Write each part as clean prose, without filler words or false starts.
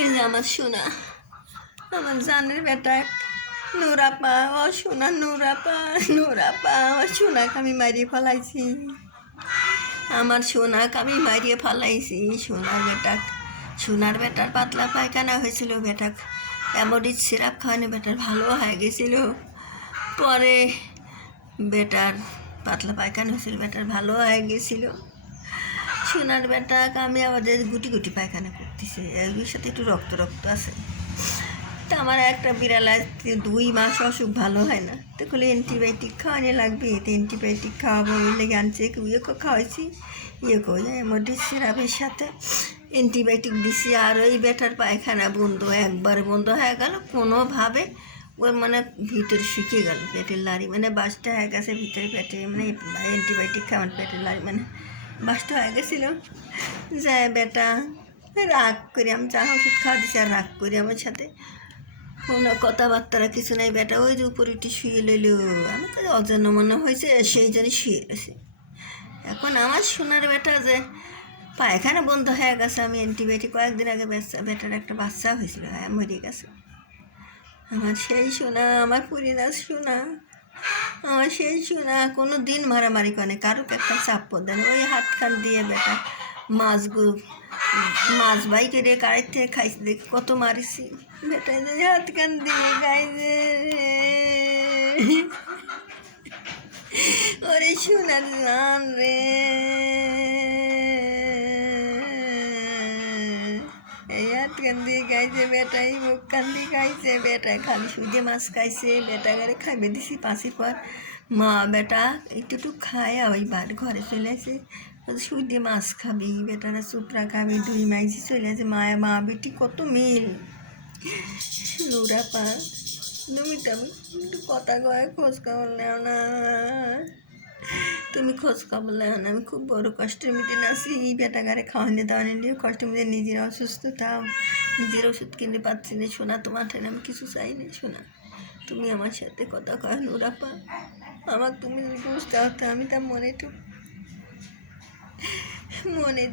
এই যে আমার সোনা, আমার জানের বেটা নুরাপা, ও সোনা নুরাপা, নুরাপা, আমার সোনাকে আমি মারিয়ে ফেলাইছি, আমার সোনাকে আমি মারিয়ে ফেলাইছি। সোনার বেটার পাতলা পায়খানা হয়েছিল, বেটা অ্যামোডিস সিরাপ খাওয়ানো বেটার ভালো হয়ে গেছিল। পরে বেটার পাতলা পায়খানা হয়েছিল, বেটার ভালো হয়ে গেছিল। সোনার বেটাকে আমি আবার গুটি গুটি পায়খানা করতেছি, এর সাথে একটু রক্ত রক্ত আছে। তা আমার একটা বিড়াল 2 মাস অসুখ ভালো হয় না, তো বলে অ্যান্টিবায়োটিক খাওয়ানো লাগবে, তো অ্যান্টিবায়োটিক খাওয়াবো লেগে আনছে, ইয়েকে খাওয়াইছি, ইয়েকে অ্যামোডিস সিরাপের সাথে অ্যান্টিবায়োটিক দিছি। আর ওই বেটার পায়খানা বন্ধ, একবার বন্ধ হয়ে গেল কোনোভাবে, ওর মানে ভিতরে শুকিয়ে গেল, পেটের লাড়ি মানে বাসটা হয়ে গেছে ভিতরে, পেটে মানে অ্যান্টিবায়োটিক খাওয়ান পেটের লাড়ি মানে বাসটা হয়ে গেছিল। যায় বেটা রাগ করে, আমি চা ওষুধ খাওয়া দিচ্ছি আর রাগ করি আমার সাথে, কোনো কথাবার্তারা কিছু নাই। বেটা ওই যে উপরে উঠে শুয়ে লইল, আমার তো অজান্য মনে হয়েছে সেই জন্য শুয়ে গেছে। এখন আমার সোনার বেটা যে পায়খানা বন্ধ হয়ে গেছে, আমি অ্যান্টিবায়োটিক কয়েকদিন আগে বেটার একটা বাচ্চা হয়েছিল, হ্যাঁ মরে গেছে। আমার সেই সোনা, আমার পরিণাম সোনা, আমার সেই সোনা কোনো দিন মারামারি করে, কারোকে একটা চাপ্পর দেন, ওই হাত খান দিয়ে বেটা মাছ বাই করে কারের থেকে খাইছে, দেখি কত মারিছি, বেটা হাত কান দিয়ে খাইছে। ওরে সোনার জান রে, এই হাত কান দিয়ে খাইছে বেটাই, মুখ কান দিয়ে খাইছে বেটা, খালি সুজে মাছ খাইছে বেটা, ঘরে খাইবে দিছি পাঁচি পর। মা বেটা একটু খায় ওই ঘরে চলে আসে, সুজে মাছ খাবি, বেটারা চুপড়া খাবি, 2 মাইজি চলে আসে, মায়া মা বেটি কত মিল। নুরাপা তুমি একটু কথা কয়, খোঁজ খবর নেও না, তুমি খোঁজ খবর নেও না, আমি খুব বড় কষ্টের মধ্যে আছি, বেটা গারে খাওয়ানি দাওয়ানি নিয়ে কষ্টের মধ্যে, নিজের অসুস্থ, তাও নিজের ওষুধ কিনতে পারছি না। শোনা তোমার ঠাই আমি কিছু চাই না, শোনা তুমি আমার সাথে কথা কয় নুরাপা, আমার তুমি যদি বুঝতে হতো, আমি তার মনে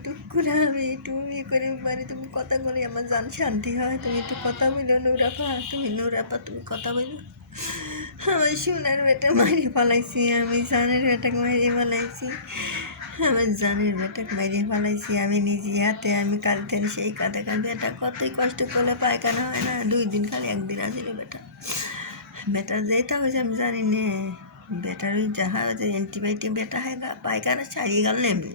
দুঃখ করে আমি একটু ইয়ে করে পারি, তুমি কথা বলে আমার জান শান্তি হয়, তুমি একটু কথা বলো নুরাপা, তুমি কথা বলো। আমার সোনার বেটা মারিয়ে ফেলাইছি, আমি জানের বেটাকে মারিয়ে ফেলাইছি, আমার জানের বেটাকে মারিয়ে ফেলাইছি আমি নিজে হাতে। আমি কাল থেকে সেই কাঁদে বেটা কতই কষ্ট করলে পায়খানা হয় না, 2 দিন খালি 1 দিন আসলে বেটার যেটা হয়েছে আমি জানি না, বেটার ওই যাহা হয়েছে অ্যান্টিবায়োটিক বেটা হয় পায়খানা ছাড়িয়ে গেল না এমনি,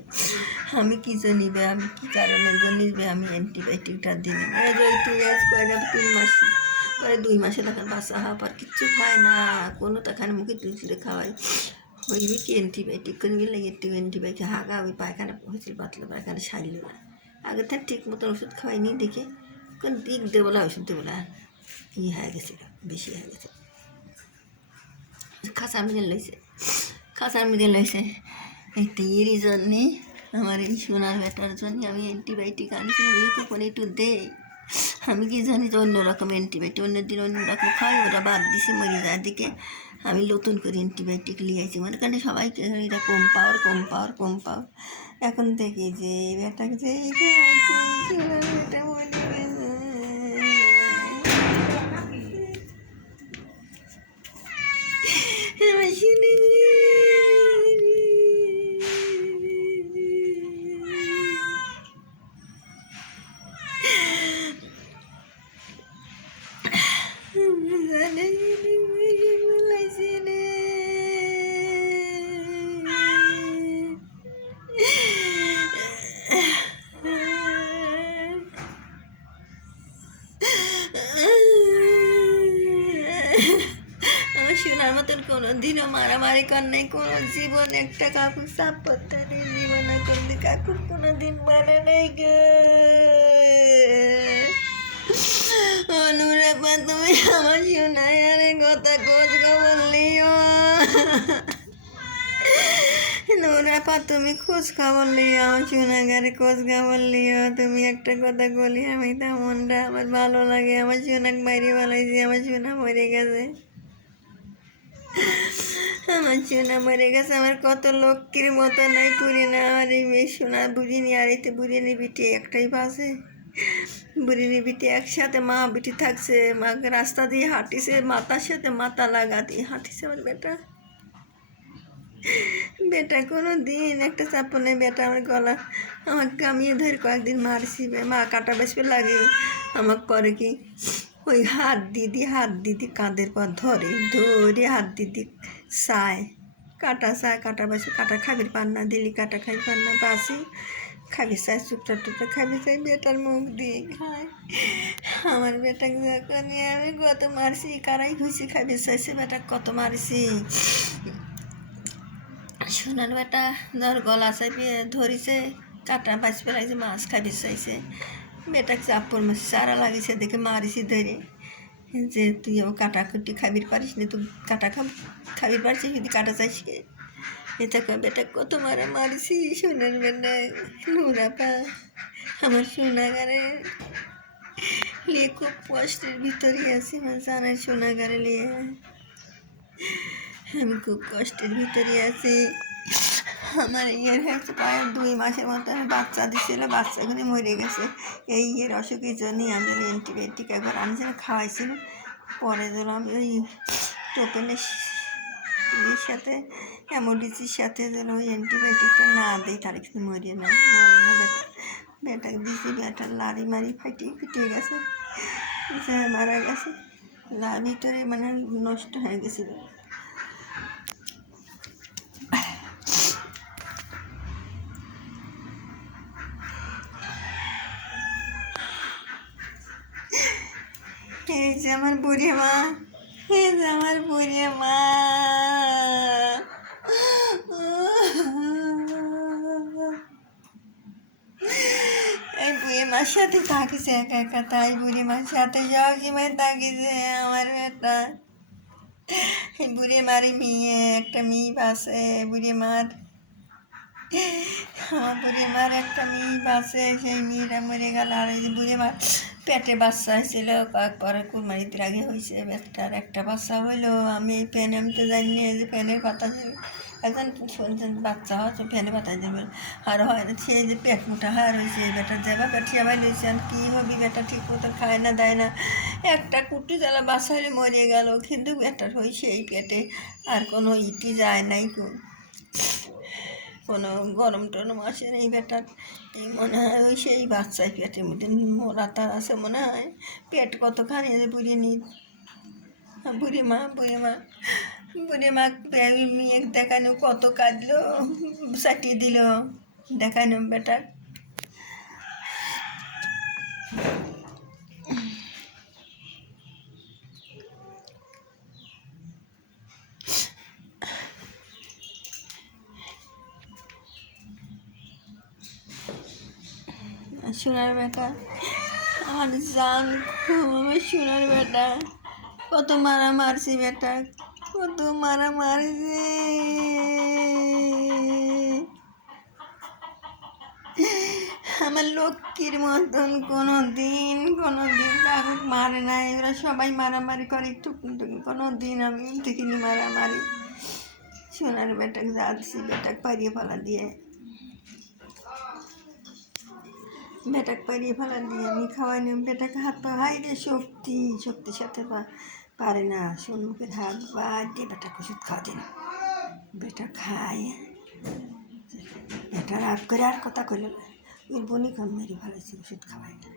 আমি কী নিবে, আমি কী কারণের জন্য নিবে, আমি অ্যান্টিবায়োটিকটা দিই না, তুই করে 3 মাস পরে 2 মাসে তখন বাচ্চা হওয়ার পর কিচ্ছু খায় না, কোনো তখন মুখে তুলতুলে খাওয়াই, ওই কি অ্যান্টিবায়োটিক করে গেলে অ্যান্টিবায়োটিক হাগা ওই পায়খানা হয়েছিল, পাতলা পায়খানা সারল না, আগে তার ঠিক মতো ওষুধ খাওয়াইনি, দেখে কোন দিক দেবো না, ওষুধ দেবো না, হয়ে গেছিলো, বেশি হয়ে গেছে, খাঁচার মধ্যে লইছে একটু এরই জন্যে, আমার এই সোনার বেটার জন্যে আমি অ্যান্টিবায়োটিক আনছি, ওই একটু দে, আমি কি জানি যে অন্যরকম অ্যান্টিবায়োটিক, অন্য দিন অন্যরকম খাই, ওরা বাদ দিছি মরে যাওয়ার দিকে, আমি নতুন করে অ্যান্টিবায়োটিক নিয়ে আসছি, মনে কারণে সবাইকে এটা কম পাওয়ার, এখন দেখি যে বেটাকে যে বেটা মরে গেছে। আমার শোনার মতন কোনো দিনও মারামারি কর নাই, কোনো জীবন একটা কাকুর সাপ পত্তা নেই, জীবনে কোনো কাকুর কোনো দিন মারা নাই গো। অনুরাপা তুমি আমার শোনাই আরে কথা খোঁজ খবর নিও, নুরাপা তুমি খোঁজ খবর লিও, আমার সোনাগারে খোঁজ খবর লিও, তুমি একটা কথা বলি, আমি তা মনটা আমার ভালো লাগে, আমার সোনাক বাইরে বলাইছি, আমার সোনা মরে গেছে, আমার সোনা মরে গেছে, আমার কত লক্ষ্মীর মতো নাই করি না, আর এই মেয়ে সোনা বুঝিনি, আর এতে বুঝিনি বিটি একটাই বাসে, বুড়ি বিটি একসাথে মা বিটি থাকছে, মাকে রাস্তা দিয়ে হাঁটিছে, মাথার সাথে মাথা লাগা দিয়ে হাঁটিছে আমার বেটা। বেটা কোনো দিন একটা চাপনে বেটা আমার গলা আমাকে কামিয়ে ধরে কয়েকদিন মারছি, মা কাটা বেসপে লাগে আমাকে করে কি ওই হাত দিদি কাঁধের পর ধরে হাত দিদি চায় কাটা বেসে কাটা খাবির পান না দিলি কাটা খাবি পান না বাসি খাবি চাই চুপটা টুপটা খাবি চাই বেটার মুখ দিয়ে খায়। আমার বেটাকে যখন আমি কত মারছি, কারাই খুশি খাবি চাইছে বেটা কত মারছি। সোনার বেটা ধর গলা চাপিয়ে ধরিছে, কাটা বাঁচ পেলাইছে, মাছ খাবি চাইছে, বেটাকে চাপড় মাছ চারা লাগিয়েছে দেখে মারিছি ধরে যে তুইও কাটাকুটি খাবির পারিস না, তুই কাটা খাবির পারিস যদি কাটা চাইছি। এটা বেটা কত মারিছি। সোনার বেটা নুরাপা আমার সোনাগারে লিয়ে খুব কষ্টের ভিতরে আছি, আমার জানার সোনাগারে লিয়ে আমি খুব কষ্টের ভিতরে আছি। আমার হয়েছে প্রায় 2 মাসের মতো বাচ্চা দিচ্ছিল, বাচ্চাগুলি মরে গেছে এই অসুখের জন্যই আমি অ্যান্টিবায়োটিক একবার আনছিলাম খাওয়াইছিল, পরে ধরো আমি ওই টোপেনের সাথে অ্যামোডিসির সাথে যেন ওই অ্যান্টিবায়োটিকটা না দিই তার কিন্তু মরে না বেটাকে দিয়েছি, বেটার লাড়ি মারি ফাটিয়ে গেছে, মারা গেছে, ভিতরে মানে নষ্ট হয়ে গেছিলো। এই যে আমার বুড়ি মা, এই বুড়ি মার সাথে থাকিছে একা তাই বুড়ি মার সাথে যাও কি মাই থাকিছে আমার বেটা। এই বুড়ি মারি মেয়ে একটা মেয়ে বাসে, বুড়ি মার একটা মেয়ে বাসে, সেই মেয়েরা মরে গেল। আর এই বুড়ি মার পেটে বাচ্চা হয়েছিল পরে কুরবানির আগে হয়েছে, বেটার একটা বাচ্চা হইলো। আমি এই ফ্যানে আমি তো জানি না যে ফ্যানের পাতা দেবে, এখন শুনছেন বাচ্চা হচ্ছে ফ্যানে পাতা দেবেন আর হয় না, সেই যে পেট মোটা হার হয়েছে বেটার যাবা পেটিয়া বাই লইছে, আর কী হবি বেটা ঠিক মতো খায় না দেয় না, একটা কুটি জ্বালা বাচ্চা হলে মরে গেল, কিন্তু বেটার হয়েছে এই পেটে আর কোনো ইটি যায় নাই, কোনো গরম টরম আসে এই বেটার, এই মনে হয় ওই সেই বাচ্চায় পেটের মধ্যে মোরা তার আছে মনে হয়, পেট কতখানি বুড়ি নি বুড়ি মা মেয়ে দেখানো কত কাঁদলো, চাটিয়ে দিল দেখানো বেটার। সোনার বেটা আমার জান, আমার সোনার বেটা কত মারছি বেটা, কত মারছে। আমার লক্ষ্মীর মতন কোনো দিন কাকুক মারে না, এরা সবাই মারামারি করে কোনো দিন আমি দেখিনি মারামারি। সোনার বেটাকে যাচ্ছি বেটাকে পারিয়ে ফেলা দিয়ে আমি খাওয়াই নি বেটাকে, হাত পা হাই রে শক্তির সাথে পারে না, সম্মুখের হাত দিয়ে বেটাকে ওষুধ খাওয়াতে না, বেটা খায়, বেটা রাগ করে আর কথা কইল ওই বনি কম মেরে ফেলেছি, ওষুধ খাওয়াই না,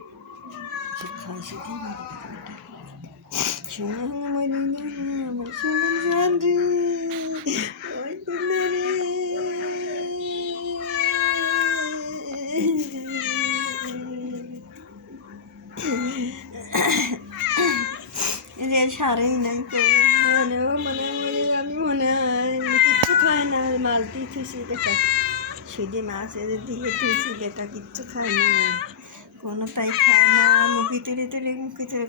ওষুধ খাওয়াইছি দিয়ে মেরে দেখো বেটা আমার সারেই নাই আমি মনে হয় কিচ্ছু খায় না, মালতি থুসি বেটা সুদি মাছ এদের দিয়ে তুলছি বেটা কিচ্ছু খায় না, কোনো তাই খায় না, মুখি তুলে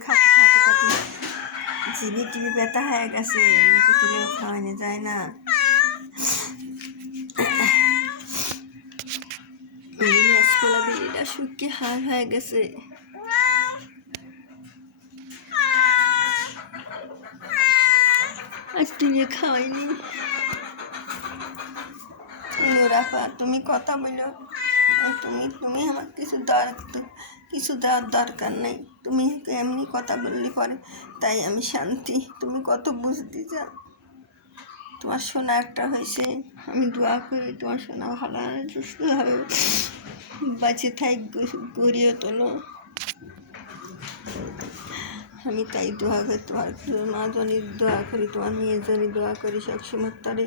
খাতে জিবি ব্যথা হয়ে গেছে, মুখি তুলেও খাওয়ানো যায় না, ম্যাসকোলা বিলিটা শুকিয়ে হার হয়ে গেছে। আজ তুমি খাওয়াইনি নুরাপা, তুমি কথা বলো, তুমি আমার কিছু কিছু দেওয়ার দরকার নেই, তুমি এমনি কথা বললে পরে তাই আমি শান্তি। তুমি কত বুঝতে চাও। তোমার সোনা একটা হয়েছে, আমি দোয়া করি তোমার সোনা ভালো সুস্থভাবে বাঁচে থাক, গড়িয়ে তোলো। আমি তাই দোয়া করি, তোমার মা জনী দোয়া করি, তোমার মেয়ের জন্য দোয়া করি সবসময় তারে।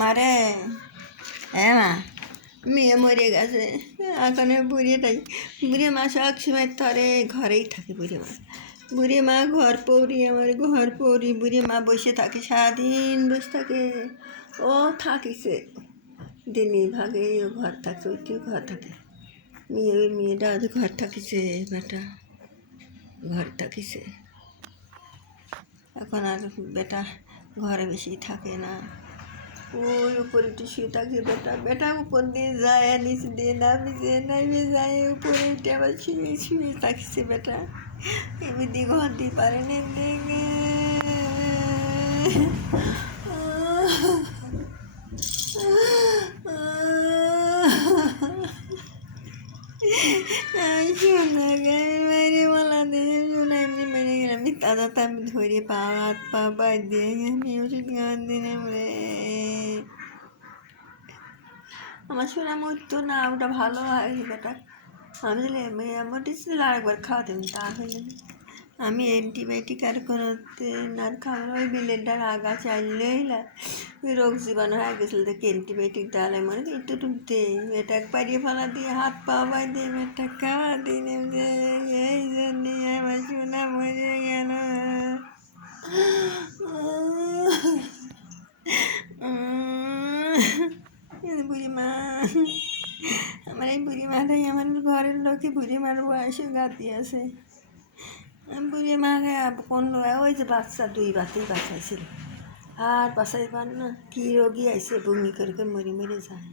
মারে হ্যাঁ মা, মেয়ে মরে গেছে, এখন বুড়িটাই, বুড়ি মা সবসময় তরে ঘরেই থাকে। বুড়ি মা ঘর পৌরি, আমার ঘর পৌরি। বুড়ি মা বসে থাকে, সারাদিন বসে থাকে। ও থাকিছে দিনই ভাগে, ও ঘর থাকে, ওইটিও ঘর থাকে। ওই মেয়েটা ঘর থাকিছে, বেটা ঘর থাকিছে। এখন আর বেটা ঘরে বেশি থাকে না, ওই উপরে একটু শুয়ে থাকে। বেটা উপর দিয়ে যায়, নিচ দিয়ে নামে যায়, উপরে উঠে আবার শুয়ে থাকছে। বেটা এমনি ঘর দিয়ে পারে না। আমি সোনাকে মেরে মালা দিয়ে সোনা এমনি মেরে গেলাম। আমি তাজা আমি ধরে পা হাত পা বাই দিয়ে আমি ওষুধ খাওয়ার দিলাম রে। আমার সোনা মরতো না, ওটা ভালো হয় বেটা। আমি মেডিসিন আরেকবার খাওয়াতে, তা হলে আমি অ্যান্টিবায়োটিক আর কোনো আর খাওয়ার, ওই বিলেনটার আগা চাইলেই ওই রোগ জীবাণু হয়ে গেছিলো, দেখি অ্যান্টিবায়োটিক দেওয়ালে মনে একটু টুকতে মেয়েটা পারিয়ে ফেলা দিয়ে হাত পা বাই দিয়ে মেয়েটা খাওয়া দিন। এই জন্যে আমার সোনা মরে গেল। বুড়ি মা, আমার এই বুড়ি মাটাই আমার ঘরের লোকে বুড়ি মার বয়সে গাতি আছে। বুড়ি মাকে কোন ওই যে বাচ্চা 2 বাতেই বাঁচাইছিল, আর বাঁচাই পার না। কী রোগী আইসে বমি করে মরে যায়।